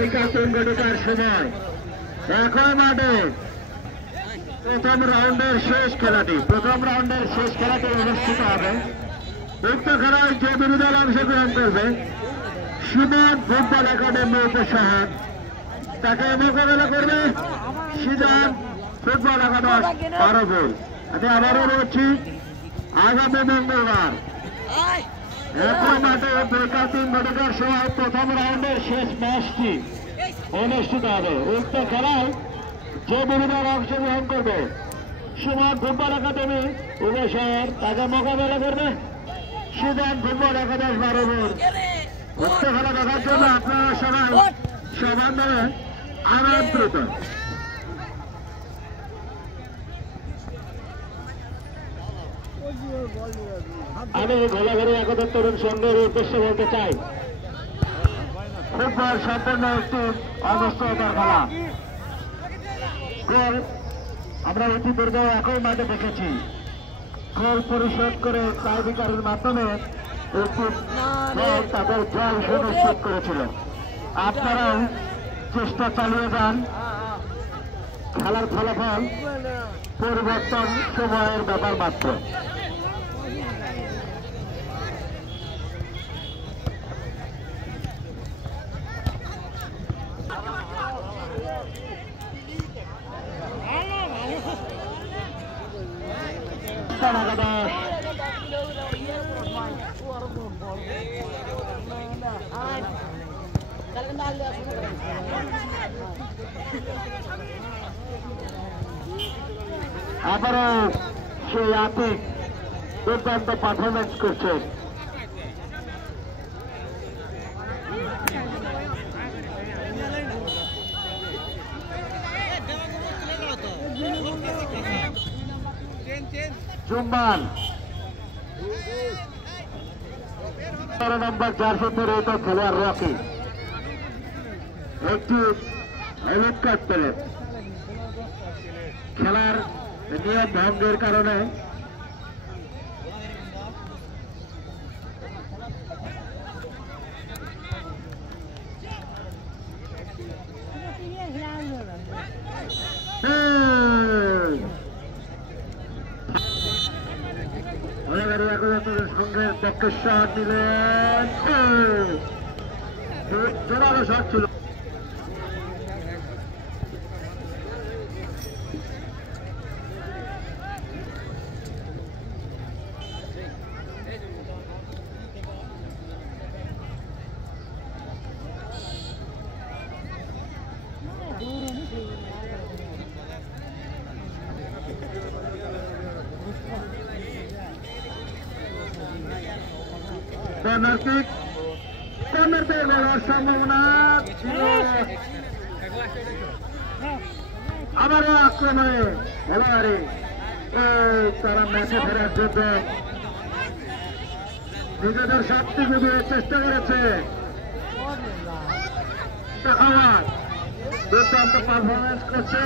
বৈকা তুঙ্গটিকার সময় একই মাঠে প্রথম রাউন্ডের শেষ খেলাটি অনুষ্ঠিত হবে। উক্ত খেলায় যে বিরোধী দল অংশগ্রহণ করবে সুমন ফুটবল একাডেমি উপশহর, তাকে মোকাবেলা করবে সিজান ফুটবল একাদশ বারোপুর। আমি আবারও বলছি, আগামী মঙ্গলবার একই মাঠে বৈকা তুঙ্গটিকার সময় প্রথম রাউন্ডের শেষ ম্যাচটি অনুষ্ঠিত হবে। উক্ত খেলায় যে বিরোধী দল অংশগ্রহণ করবে সুমন ফুটবল একাডেমি উপশহর, তাকে মোকাবেলা করবে সিজান ফুটবল একাদশ বারোপুর। উক্ত খেলা দেখার জন্য আপনারা সবাই সমানভাবে আমন্ত্রিত। আমি ঘোলাঘাড়ি একতা তরুণ সংঘের উদ্দেশ্যে বলতে চাই, ফুটবল সম্পূর্ণ একটি অবস্থার খেলা। গোল আমরা ইতিপূর্বে একই মাঠে দেখেছি, গোল পরিশোধ করে টাইব্রেকারের মাধ্যমে তাদের জয় সুনিশ্চিত করেছিল। আপনারাও চেষ্টা চালিয়ে যান, খেলার ফলাফল পরিবর্তন সময়ের ব্যাপার মাত্র। আবারও সেই আতিক দুর্দান্ত পারফরমেন্স করছে। জুম্মান 12 নম্বর জার্সি পরিহিত খেলোয়াড় রকি একটি হলুদ কার্ড পেলেন। খেলার নিয়ম ভঙ্গের কারণে সংঘের পক্ষে শট দিলেন, জোরালো শট ছিল। কর্নার পেয়ে যাওয়ার সম্ভাবনা ছিল, আবারও আক্রমণে খেলোয়াড়ে তারা ম্যাচে ফেরার জন্য নিজেদের সবটুকু দিয়ে চেষ্টা করেছে। দুর্দান্ত পারফরমেন্স করছে।